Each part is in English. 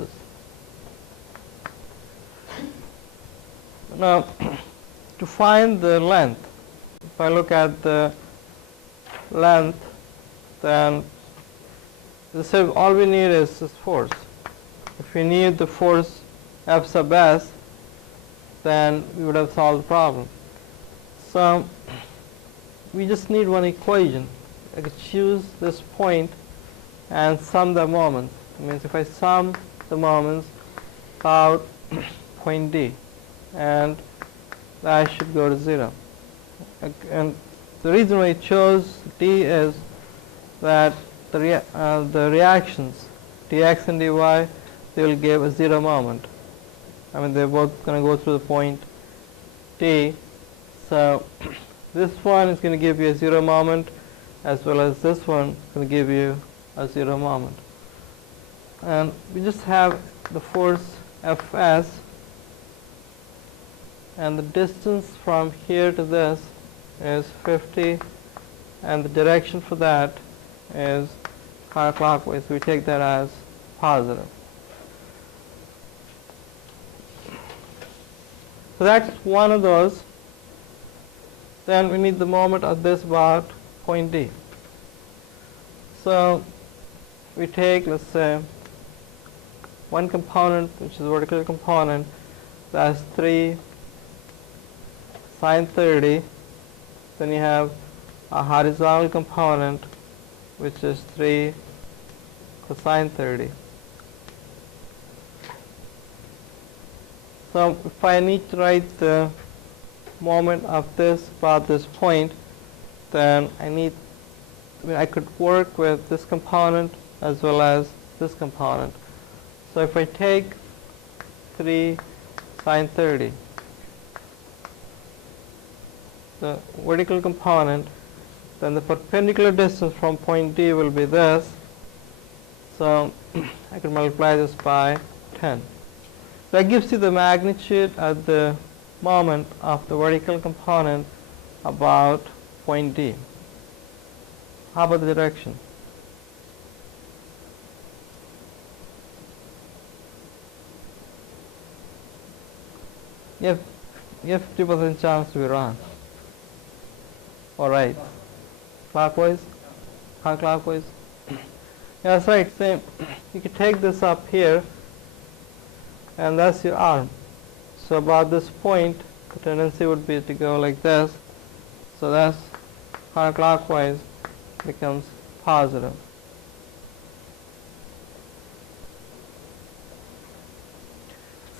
forces. Now, to find the length, if I look at the length, then all we need is this force. If we need the force F sub s, then we would have solved the problem. So we just need one equation. I could choose this point and sum the moments. That means if I sum the moments about point D, and that should go to 0. And the reason why I chose D is that the reactions dx and dy, they will give a 0 moment. I mean, they're both going to go through the point D. So this one is going to give you a 0 moment, as well as this one is going to give you a 0 moment. And we just have the force Fs, and the distance from here to this is 50, and the direction for that is counterclockwise. We take that as positive. So that's one of those. Then we need the moment of this about point D. So we take, let's say, one component, which is the vertical component, that's 3 sine 30. Then you have a horizontal component, which is 3 cosine 30. So if I need to write the moment of this about this point, then I could work with this component as well as this component. So if I take 3 sine 30, the vertical component, then the perpendicular distance from point D will be this. So I can multiply this by 10. That gives you the magnitude at the moment of the vertical component about point D. How about the direction? You have 50% chance to be wrong. All right. Clockwise? Counterclockwise? Yeah, that's right. Same. You could take this up here, and that's your arm. So about this point, the tendency would be to go like this. So that's counterclockwise becomes positive.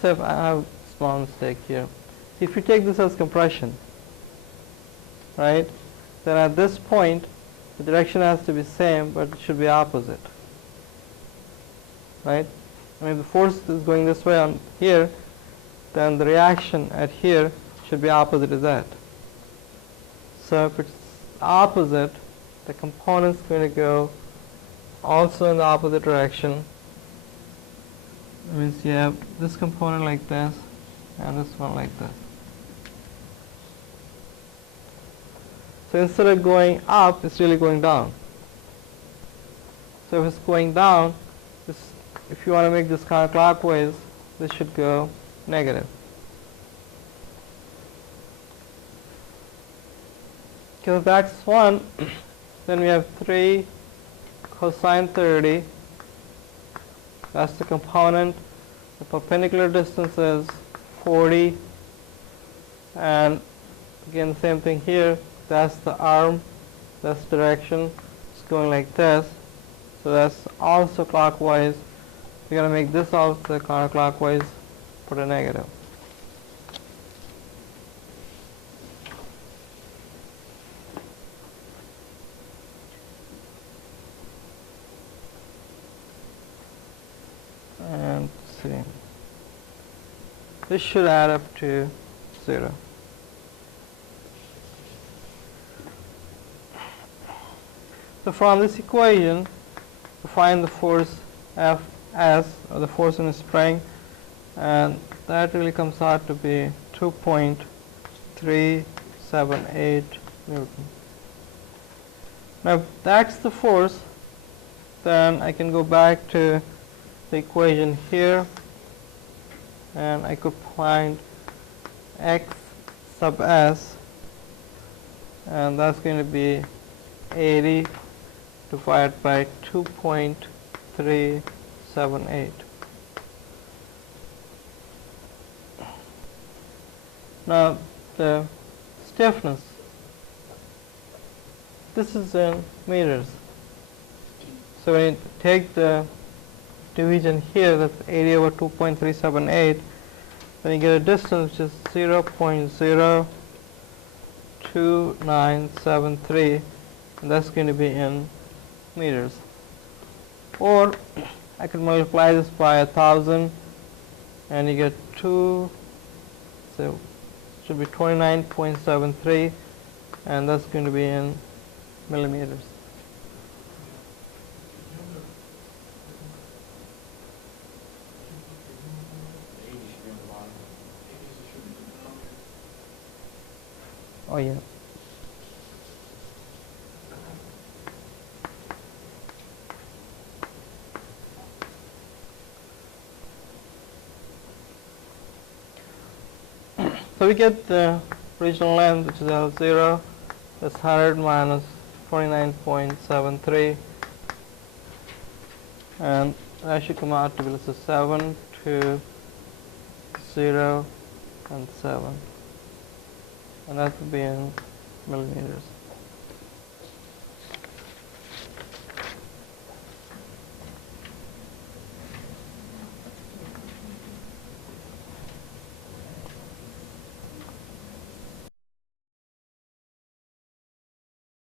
So if I have a small mistake here. If you take this as compression, right, then at this point the direction has to be same, but it should be opposite. Right? I mean, the force is going this way on here, then the reaction at here should be opposite to that. So if it's opposite, the component's going to go also in the opposite direction. That means you have this component like this and this one like this. So instead of going up, it's really going down. So if it's going down, if you want to make this counterclockwise, this should go negative. Okay, if that's 1, then we have 3 cosine 30. That's the component. The perpendicular distance is 40. And again, the same thing here. That's the arm. That's the direction. It's going like this. So that's also clockwise. We're going to make this also counterclockwise, put a negative. And see. This should add up to 0. So from this equation, to find the force Fs, or the force in the spring, and that really comes out to be 2.378 Newton. Now if that's the force, then I can go back to the equation here, and I could find x sub s, and that's going to be 80 divided by 2.378. Now the stiffness, this is in meters. So when you take the division here, that's 80 over 2.378, then you get a distance which is 0.02973, and that's going to be in meters. Or I could multiply this by 1,000, and you get 2, so it should be 29.73, and that's going to be in millimeters. Oh yeah. So we get the original length, which is L0, that's 100 minus 49.73, and that should come out to be, let's say, 7, 2, 0, and 7, and that would be in millimeters.